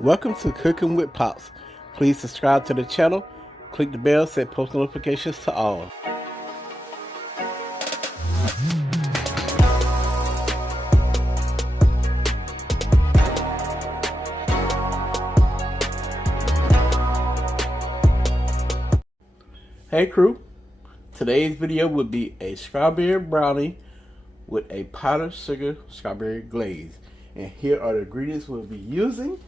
Welcome to Cooking with Pops. Please subscribe to the channel, click the bell, set post notifications to all. Hey crew, today's video will be a strawberry brownie with a powdered sugar strawberry glaze. And here are the ingredients we'll be using.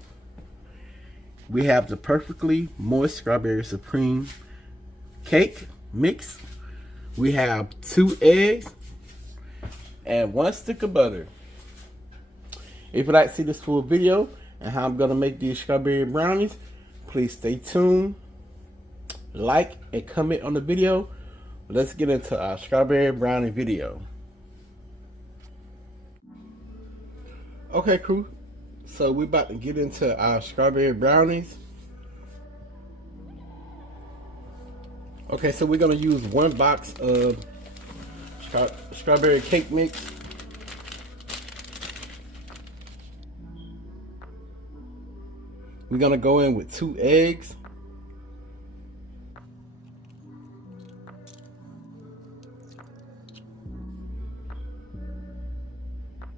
We have the perfectly moist strawberry supreme cake mix. We have 2 eggs and 1 stick of butter. If you'd like to see this full video and how I'm gonna make these strawberry brownies, please stay tuned, like and comment on the video. Let's get into our strawberry brownie video. Okay crew, so we're about to get into our strawberry brownies. Okay, so we're gonna use 1 box of strawberry cake mix. We're gonna go in with 2 eggs.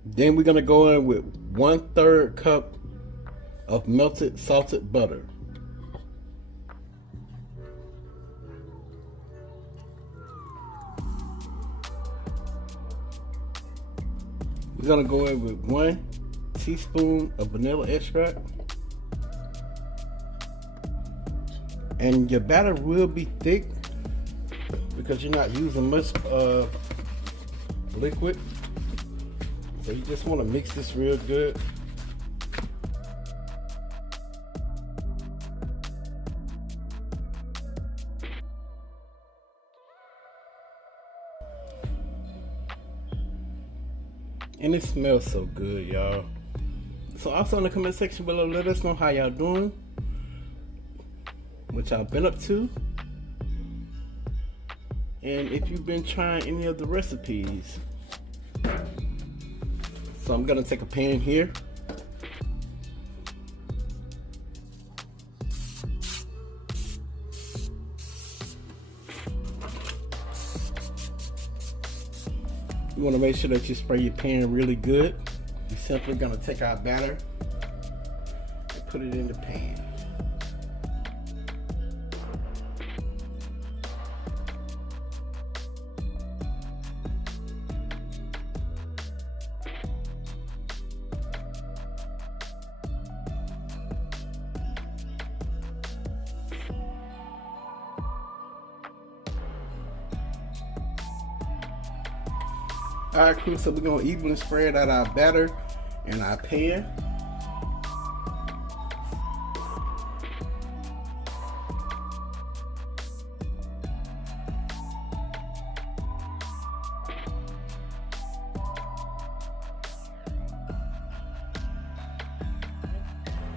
Then we're gonna go in with 1/3 cup of melted salted butter. We're gonna go in with 1 teaspoon of vanilla extract. And your batter will be thick because you're not using much liquid. So you just want to mix this real good. And it smells so good, y'all. So also in the comment section below, let us know how y'all doing, what y'all been up to, and if you've been trying any of the recipes. So I'm gonna take a pan here. You wanna make sure that you spray your pan really good. You're simply gonna take our batter and put it in the pan. Alright crew, so we're going to evenly spread out our batter in our pan.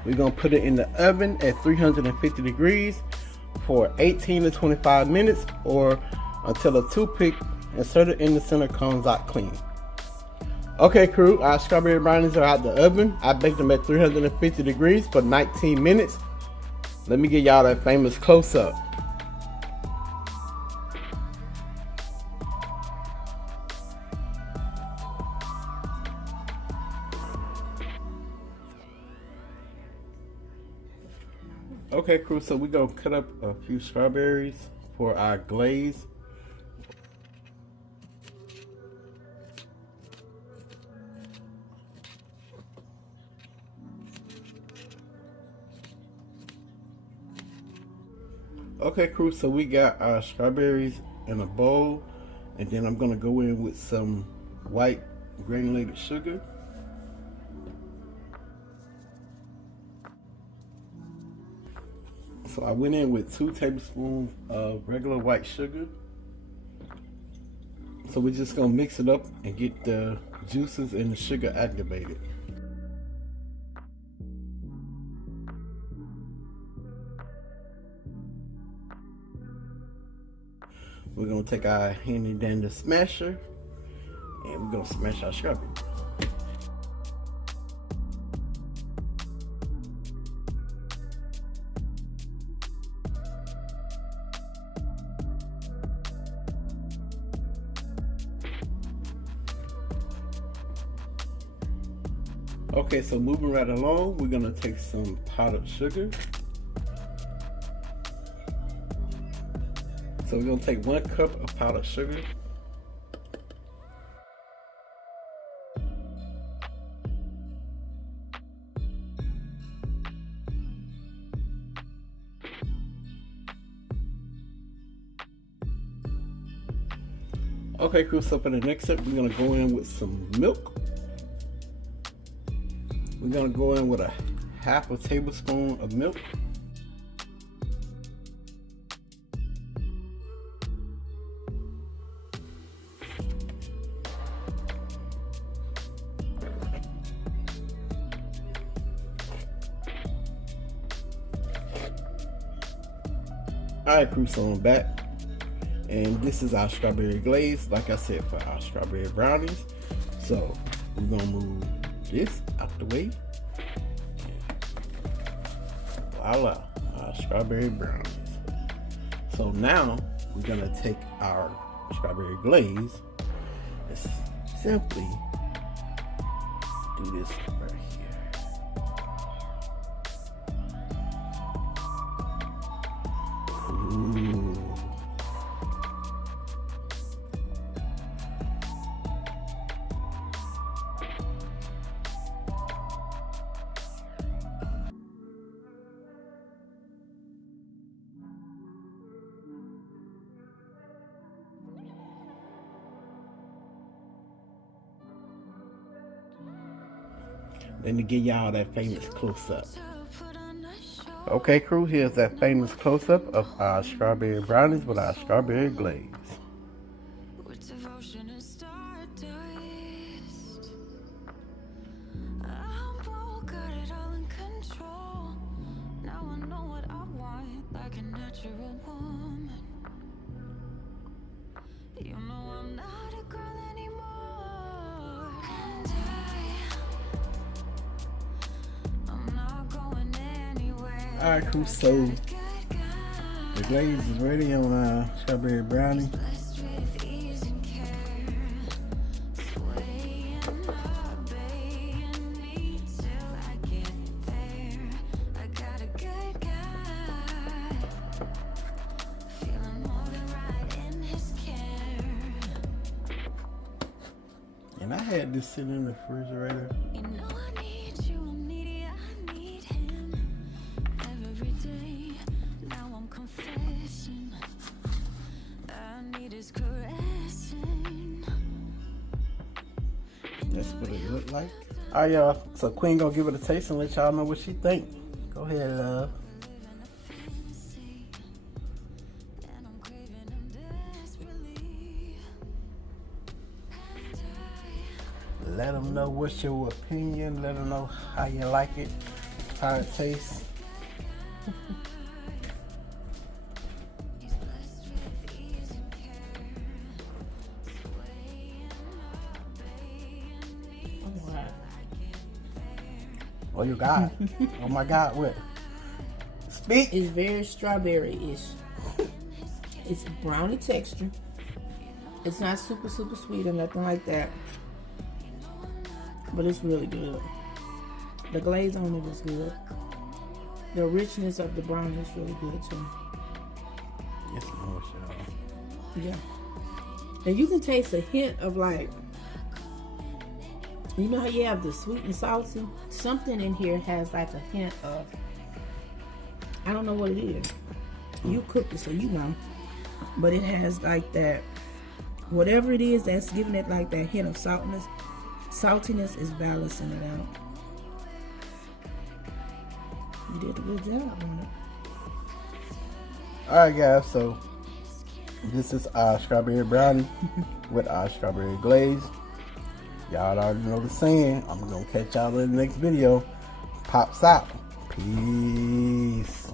We're going to put it in the oven at 350 degrees for 18 to 25 minutes or until a toothpick inserted in the center comes out clean. Okay crew, our strawberry brownies are out the oven. I baked them at 350 degrees for 19 minutes. Let me give y'all that famous close-up. Okay crew, so we're gonna cut up a few strawberries for our glaze. Okay crew, so we got our strawberries in a bowl, and then I'm gonna go in with some white granulated sugar. So I went in with 2 tablespoons of regular white sugar. So we're just gonna mix it up and get the juices and the sugar activated. We're gonna take our handy dandy smasher and we're gonna smash our strawberries. Okay, so moving right along, we're gonna take some powdered sugar. So we're gonna take 1 cup of powdered sugar. Okay, crew, so for the next step, we're gonna go in with some milk. We're gonna go in with a 1/2 tablespoon of milk. Alright, crew, so I'm back. And this is our strawberry glaze, like I said, for our strawberry brownies. So we're gonna move this out the way. Voila, our strawberry brownies. So now we're gonna take our strawberry glaze and simply do this right here. Ooh. Let me give y'all that famous close-up. Okay, crew, here's that famous close-up of our strawberry brownies with our strawberry glaze. Alright, crew, so the glaze is ready on our strawberry brownie. And I had this sitting in the refrigerator. That's what it looked like. Alright, y'all. So Queen gonna give it a taste and let y'all know what she think. Go ahead, love. Let them know what's your opinion. Let them know how you like it, how it tastes. Oh, you got it. Oh my God, what? Speak. It's very strawberry-ish. It's brownie texture. It's not super sweet or nothing like that. But it's really good. The glaze on it is good. The richness of the brownie is really good too. It's more, y'all. Yeah. And you can taste a hint of, like, you know how you have the sweet and salty? Something in here has like a hint of, I don't know what it is. You cooked it, so you know. But it has like that, whatever it is that's giving it like that hint of saltiness. Saltiness is balancing it out. You did a good job on it. Alright, guys, so this is our strawberry brownie with our strawberry glaze. Y'all already know the saying. I'm gonna catch y'all in the next video. Pops out. Peace.